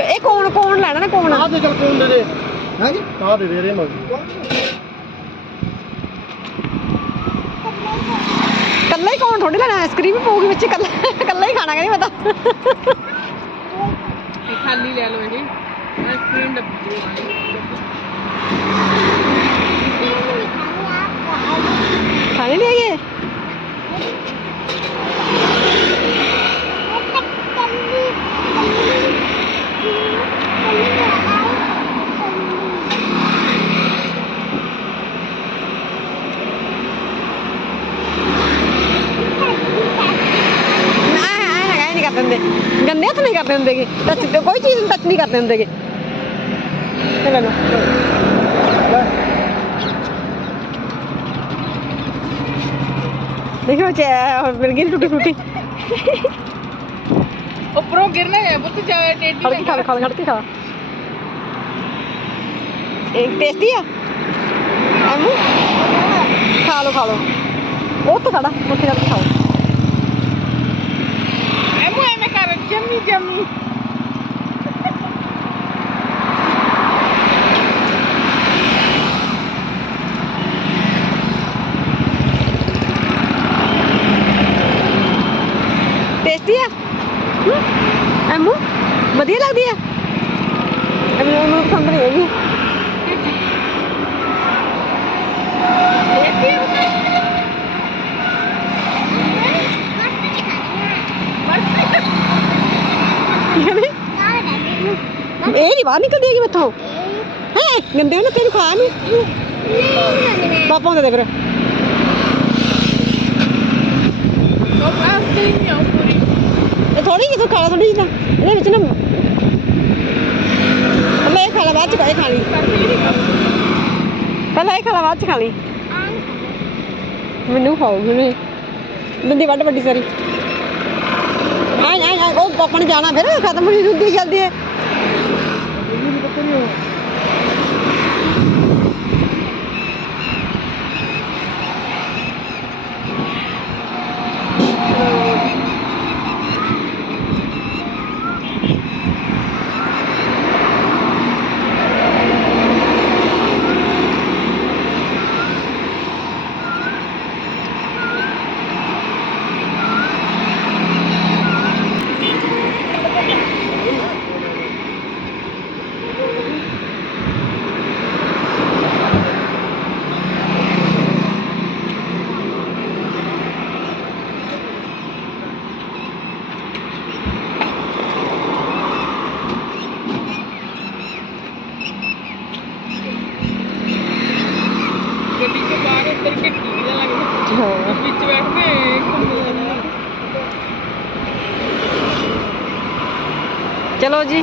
ਇਹ ਕੌਣ ਕੌਣ ਲੈਣਾ ਨਾ ਕੌਣ ਆਹ ਦੇ ਚੱਲ ਕੋਣ ਦੇ ਦੇ? ਹਾਂਜੀ। ਆਹ ਦੇ ਦੇ ਰੇ ਮੰਗੀ ਕੱਲਾ ਹੀ ਕੌਣ ਥੋੜੀ ਲੈਣਾ? ਆਈਸਕ੍ਰੀਮ ਹੀ ਪਊਗੀ ਵਿੱਚ ਕੱਲਾ ਕੱਲਾ ਹੀ ਖਾਣਾ ਕਹਿੰਦੀ ਮੈਂ ਤਾਂ। ਖਾਲੀ ਲੈ ਲਓ ਇਹ। ਖਾਣੇ ਨਹੀਂ ਹੈਗੇ ਐ ਹੈਗਾ ਕਰਦੇ ਹੁੰਦੇ। ਗੰਦੇ ਹੱਥ ਨਹੀਂ ਕਰਦੇ ਹੁੰਦੇ ਗੇ। ਟੱਚ ਤੇ ਕੋਈ ਚੀਜ਼ ਨੂੰ ਟੱਚ ਨਹੀਂ ਕਰਦੇ ਹੁੰਦੇ ਗੇ ਇਹ ਲੈ ਲਓ ਦੇਖੋ ਚੈ ਮਿਲ ਗਈ ਟੁੱਟੀ ਫੁੱਟੀ ਉੱਪਰੋਂ ਗਿਰਨਾ ਹੈ ਪੁੱਤ ਜਾਵੇ ਟੇਡੀ ਖੜ ਕੇ ਖਾ ਖਾ ਖੜ ਕੇ ਖਾ ਇਹ ਟੇਸਟੀ ਆ ਐਮੂ ਖਾ ਲਓ ਖਾ ਲਓ ਉਹ ਤਾਂ ਖੜਾ ਉੱਥੇ ਜਾ ਕੇ ਖਾਓ ਐਮੂ ਐਵੇਂ ਕਰ ਜੰਮੀ ਜੰਮੀ ਟੇਸਟੀ ਆ ਹੂੰ? ਐਮੂ ਵਧੀਆ ਲੱਗਦੀ ਆ ਐਮੂ ਨੂੰ ਪਸੰਦ ਨਹੀਂ ਹੈਗੀ ਕੀ ਕਹਿੰਦੀ? ਇਹ ਨਹੀਂ ਬਾਹਰ ਨਿਕਲਦੀ ਮੈਥੋਂ? ਹੈ? ਗੰਦੇ ਨੇ ਤੈਨੂੰ ਖਾ ਨਹੀਂ ਪਾਪਾ ਹੁੰਦੇ ਦੇ ਫਿਰ ਇਹ ਥੋੜੀ ਜਿਹੀ ਤੂੰ ਥੋੜੀ ਜਿਹੀ ਇਹਦੇ ਵਿੱਚ ਨਾ ਪਹਿਲਾਂ ਇਹ ਖਾ ਬਾਅਦ ਚ ਇਹ ਖਾ ਪਹਿਲਾਂ ਇਹ ਖਾ ਬਾਅਦ ਚ ਖਾ ਮੈਨੂੰ ਖਾਓਗੀ ਨਹੀਂ ਦੰਦੀ ਵੱਡ ਵੱਡੀ ਸਾਰੀ। ਆਏ ਆਏ ਉਹ ਪਾਪਾ ਨੇ ਜਾਣਾ ਫਿਰ, ਖਤਮ ਨਹੀਂ ਹੁੰਦੀ ਜਲਦੀ ਹੈ। you. ਹਾਂ ਵਿੱਚ ਬੈਠਦੇ ਚਲੋ ਜੀ।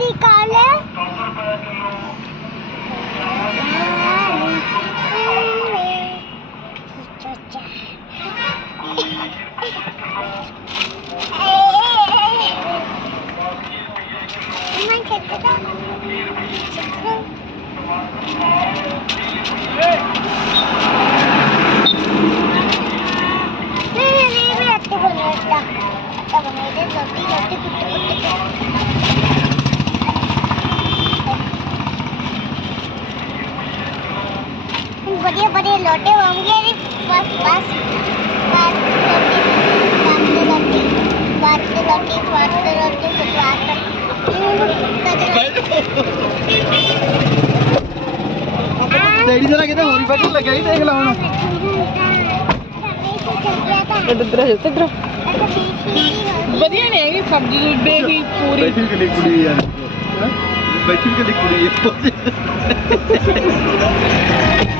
ਦੀ ਕਾਲ ਹੈ। ਵਧੀਆ ਵਧੀਆ ਲੋਟੇ ਹੋਣਗੇ ਜੀ। ਬਸ ਬਸ। ਬਸ ਰੋਟੀ ਰੋਟੀ ਬਾਤ ਰੋਟੀ ਬਾਤ ਰੋਟੀ ਬਾਤ ਡੈਡੀ ਜਰਾ ਕਿਤੇ ਹੋਰੀ ਬੈਠ ਲੱਗਿਆ ਹੀ ਦੇਖ ਲਾ ਹੁਣ। ਇੱਧਰ ਇੱਧਰ ਇੱਧਰ ਵਧੀਆ ਨਹੀਂ ਹੈਗੀ ਸਬਜ਼ੀ ਬੇਬੀ ਪੂਰੀ। ਬੈਠੀ ਕਿਲੀ ਕੁੜੀ ਯਾਰ ਬੈਠੀ ਕਿਲੀ ਕੁੜੀ ਇਹ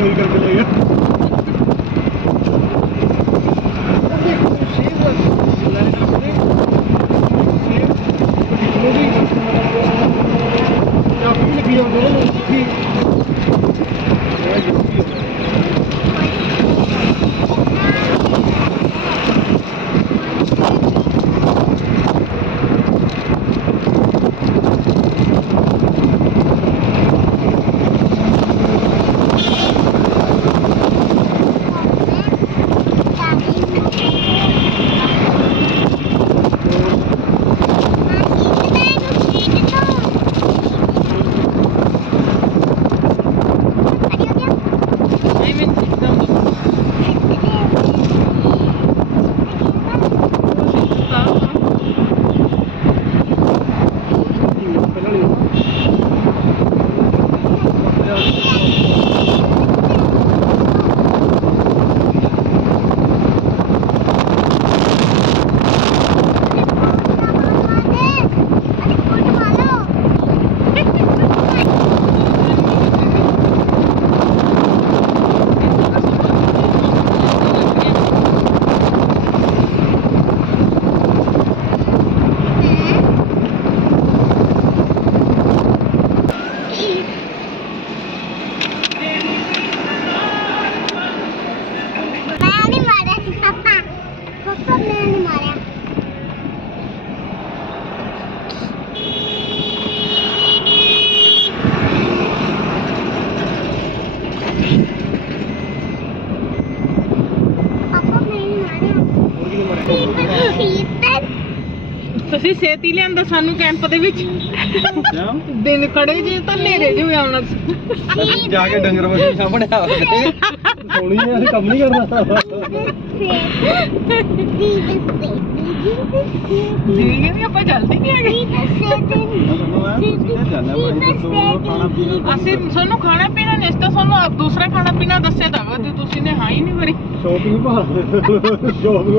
ਕੋਈ ਐਵੇਂ ਛੇਤੀ ਲਿਆਂਦਾ ਸਾਨੂੰ ਕੈਂਪ ਦੇ ਵਿੱਚ। ਦਿਨ ਕੜੇ ਜੇ ਤਾਂ ਨੇਰੇ ਜਿਵੇਂ ਆਉਣਾ। ਸੀ ਜਾ ਕੇ ਡੰਗਰ ਵਸੀ ਸਾਹਮਣੇ ਆ ਗਏ ਸੋਣੀ ਨੇ ਅਸੀਂ ਕੰਮ ਨਹੀਂ ਕਰਨਾ। ਆਪਾਂ ਜਲਦੀ ਨਹੀਂ ਅਸੀਂ ਖਾਣਾ ਪੀਣਾ ਨਹੀਂ ਇਸ ਤਾਂ ਤੁਹਾਨੂੰ ਆਪ ਦੂਸਰਾ ਖਾਣਾ ਪੀਣਾ ਦੱਸਿਆ ਤਾਂ ਤੇ ਤੁਸੀਂ ਨੇ ਹਾਂ ਹੀ ਨਹੀਂ ਕਰੀ। ਸ਼ੋਪਿੰਗ ਭਾਲ। ਸ਼ੋਪਿੰਗ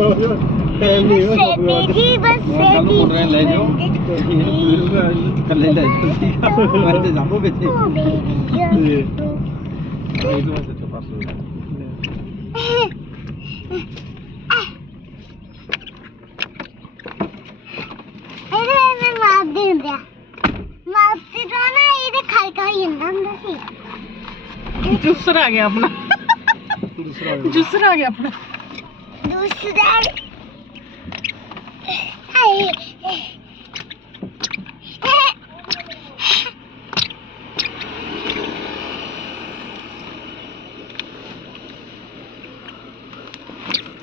ਨਹੀਂ ਹੈ shopping ਵਾਲਾ। ਲੈ ਜਾਓ। ਕੱਲੇ ਲੈ ਜਾਓ ਠੀਕ ਆ ਮੈਂ ਤੇ ਜਾਬੋ ਵਿੱਚ ਇਹਦੇ ਮੈਂ ਮਾਰਦੀ ਹੁੰਦੀ ਆ। ਮਾਰਦੀ ਤਾਂ ਨਾ ਇਹਦੇ ਖਾਈ ਖਾਈ ਹੁੰਦਾ ਹੁੰਦਾ ਸੀ। ਜੂਸਰ ਆ ਗਿਆ ਆਪਣਾ। ਦੂਸਰਾ ਜੂਸਰ ਆ ਗਿਆ ਆਪਣਾ। ਦੂਸਰਾ ਹਾਏ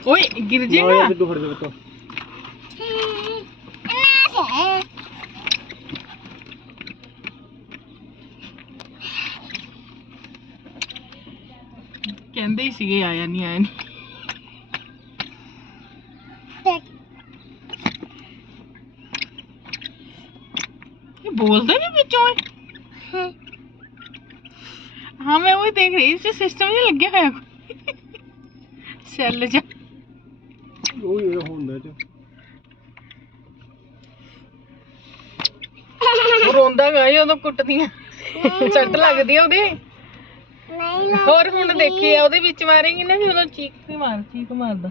ਓਏ ਗਿਰ ਜੇਗਾ ਸਿੱਧੂ ਫੜ ਦੇ ਬੱਚੋ ਕਹਿੰਦੇ ਹੀ ਸੀਗੇ ਆਇਆ ਨਹੀਂ ਆਇਆ ਨਹੀਂ ਬੋਲਦੇ ਵੀ ਵਿੱਚੋਂ ਹਾਂ। ਮੈਂ ਉਹ ਦੇਖ ਰਹੀ ਸੀ ਸਿਸਟਮ ਜਿਹਾ ਲੱਗਿਆ ਹੋਇਆ। ਕੋਈ ਸੈੱਲ ਜਿਹਾ ਉਹ ਇਹ ਹੁੰਦਾ ਉਹ ਰੋਂਦਾ ਗਾ ਇਹ ਉਦੋਂ ਕੁੱਟਦੀਆਂ। ਸੱਟ ਲੱਗਦੀ ਆ ਉਹਦੇ। ਨਹੀਂ ਹੋਰ ਹੁਣ ਦੇਖੀ ਆ ਉਹਦੇ ਵਿੱਚ ਮਾਰੇਗੀ ਨਾ ਉਦੋਂ ਚੀਕ ਵੀ ਮਾਰ ਚੀਕ ਮਾਰਦਾ।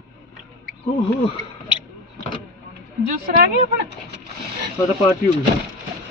ਓਹੋ। ਜੂਸਰ ਗਿਆ ਆਪਣਾ? ਸਾਡਾ ਪਾਰਟੀ ਹੋ ਗਈ।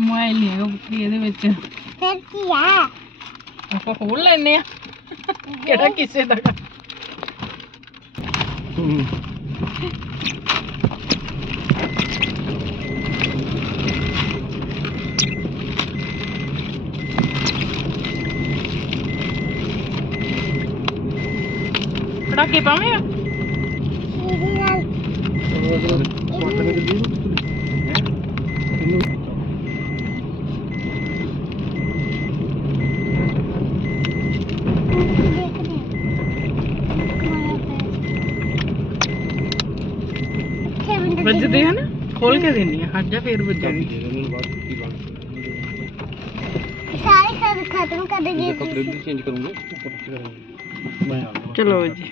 ਮੋਬਾਈਲ ਨਹੀਂ ਹੈਗਾ ਪੁੱਤਰੀ ਇਹਦੇ ਵਿੱਚ। ਫਿਰ ਕੀ ਆ? ਆਪਾਂ ਖੋਲ ਲੈਨੇ ਆ ਕਿਹੜਾ ਕਿਸੇ ਦਾ। ਹੂੰ ਪਟਾਕੇ ਪਾਵੇਂਗਾ ਖੀਰੀ ਨਾਲ ਨੇ ਜਲਦੀ ਵੱਜਦੇ ਹਨ? ਖੋਲ ਕੇ ਦੇਣੀ ਆ। ਹਟ ਜਾ ਫੇਰ ਬਾਤ ਸਾਰੇ ਖਤਮ ਕਰ ਦੇਗੇ ਕੱਪੜੇ ਵੀ ਚੇਂਜ ਕਰੂੰਗੇ ਮੈਂ ਆ ਚਲੋ ਜੀ।